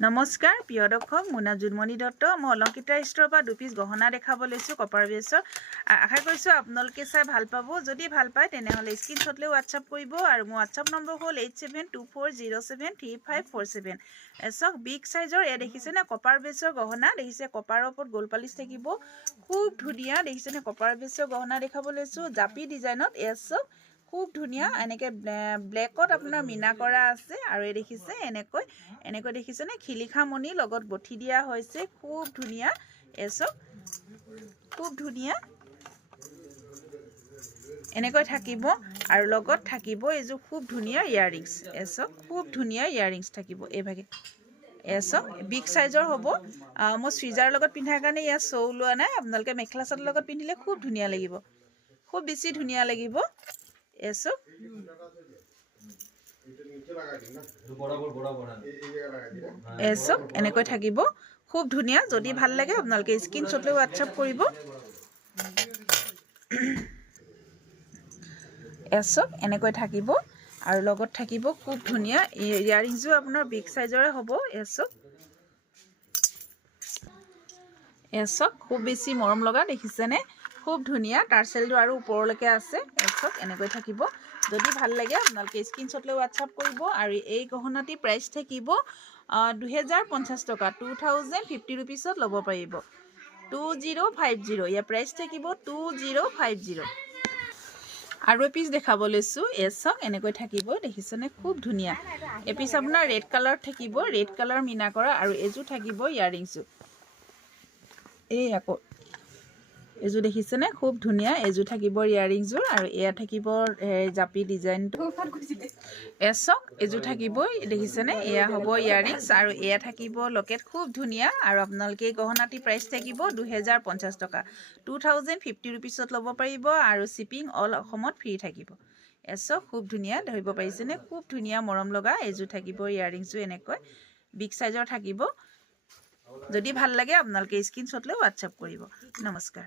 নমস্কাৰ প্ৰিয় দৰ্শক মোৰ নাম জুনমণি দত্ত মই অলংকিতা ষ্টৰৰ পৰা দুপিচ গহনা দেখাব লৈছোঁ কপাৰ বেছৰ আশা কৰিছোঁ আপোনালোকে চাই ভাল পাব যদি ভাল পায় তেনেহ'লে স্ক্ৰীনশ্বট লৈ হোৱাটছআপ কৰিব আৰু মোৰ হোৱাটছআপ নম্বৰ হ'ল 8724073547 চাওক বিগ সাইজৰ এ দেখিছেনে কপাৰ বেছৰ গহনা দেখিছে কপাৰৰ ওপৰত গোল পালিচ থাকিব খুব ধুনীয়া দেখিছেনে কপাৰ বেছৰ গহনা দেখাব লৈছোঁ জাপি ডিজাইনত চাওক খুব ধুনীয়া এনেকৈ ব্লেকত আপোনাৰ মিনা কৰা আছে আৰু এই দেখিছে এনেকৈ দেখিছেনে খিলিখা মণি লগত গঠি দিয়া হৈছে খুব ধুনীয়া এচক খুব ধুনীয়া এনেকৈ থাকিব আৰু লগত থাকিব এইযোৰ খুব ধুনীয়া ইয়াৰিংছ এচক খুব ধুনীয়া ইয়াৰিংছ থাকিব এইভাগে এচক বিগ সাইজৰ হ'ব মই চুইজাৰ লগত পিন্ধাৰ কাৰণে ইয়াত চৌ লোৱা নাই আপোনালোকে মেখেলা চাদৰ লগত পিন্ধিলে খুব ধুনীয়া লাগিব খুব বেছি ধুনীয়া লাগিব এচক এচক এনেকৈ থাকিব খুব ধুনীয়া যদি ভাল লাগে আপোনালোকে স্ক্ৰীনশ্বট লৈ হোৱাটছআপ কৰিব এচক এনেকৈ থাকিব আৰু লগত থাকিব খুব ধুনীয়া ইয়াৰিংজো আপোনাৰ বিগ সাইজৰে হ'ব এচক খুব বেছি মৰম লগা দেখিছেনে খুব ধুনীয়া টাৰ্চেলটো আৰু ওপৰলৈকে আছে এচক এনেকৈ থাকিব যদি ভাল লাগে আপোনালোকে স্ক্ৰীনশ্বট লৈ হোৱাটছআপ কৰিব আৰু এই গহনাটি প্ৰাইচ থাকিব 2050 টকা 2050 ৰুপিছত ল'ব পাৰিব 2050 ইয়াৰ প্ৰাইচ থাকিব 2050 আৰু এপিচ দেখাব লৈছোঁ এচক এনেকৈ থাকিব দেখিছেনে খুব ধুনীয়া এপিচ আপোনাৰ ৰেড কালাৰ থাকিব ৰেড কালাৰ মিনা কৰা আৰু এযোৰ থাকিব ইয়াৰিংছো এই আকৌ এযোৰ দেখিছেনে খুব ধুনীয়া এযোৰ থাকিব ইয়াৰিংযোৰ আৰু এয়া থাকিব জাপি ডিজাইনটো এচক এযোৰ থাকিব দেখিছেনে এয়া হ'ব ইয়াৰিংছ আৰু এয়া থাকিব লকেট খুব ধুনীয়া আৰু আপোনালোকে এই গহনাটি প্ৰাইচ থাকিব 2050 টকা 2050 ৰুপিছত ল'ব পাৰিব আৰু শ্বিপিং অল অসমত ফ্ৰী থাকিব এচক খুব ধুনীয়া ধৰিব পাৰিছেনে খুব ধুনীয়া মৰম লগা এযোৰ থাকিব ইয়াৰিংছো এনেকৈ বিগ সাইজৰ থাকিব যদি ভাল লাগে আপোনালোকে স্ক্ৰীনশ্বট লৈ হোৱাটছআপ কৰিব নমস্কাৰ